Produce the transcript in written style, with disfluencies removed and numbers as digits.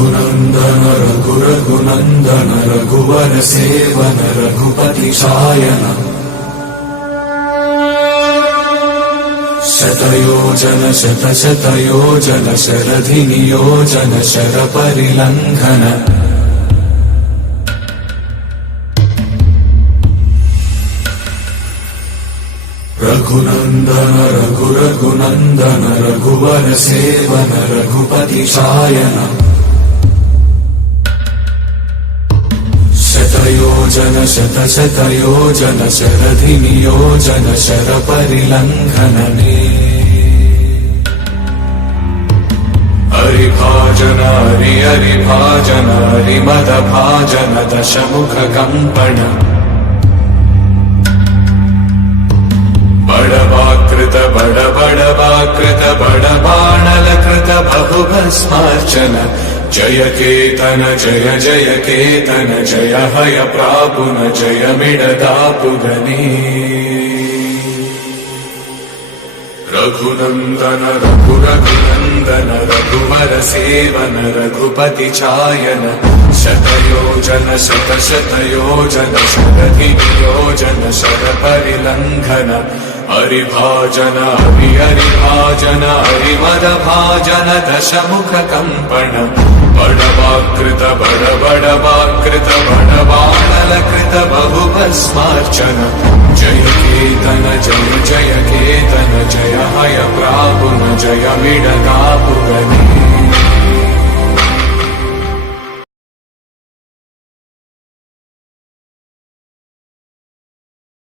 रघुनन्दन रघुरघुनन्दन रघुवर seven Raghupati Shayan शतयोजन शतशतयोजन शरधि नियोजन शरपरिलङ्घन रघुनन्दन रघुरघुनन्दन रघुवर seven Raghupati Shayan शतयोजन शतशतयोजन शरधि नियोजन शरपरिलङ्घनने हरिभाजन हरिभाजन हरिमदभाजन दशमुख कंपन बड़वाकृत बड़वाकृत बड़बाणलकृत बहुभस्मार्चन जय केतन जय जय केतन जय हय प्रापुन जय मिडदापुगने रघुनन्दन रघुरघुनन्दन रघुवर सेवन रघुपति चायन शतयोजन शतशतयोजन शरधि नियोजन शरपरिलङ्घन हरिभाजन हरिभाजन हरिमदभाजन दशमुख कंपन बड़वाकृत बड़वाकृत बड़बाणलकृत बहुभस्मार्चन जय केतन जय जय केतन जय हय प्रापुन जय मिडदापुगने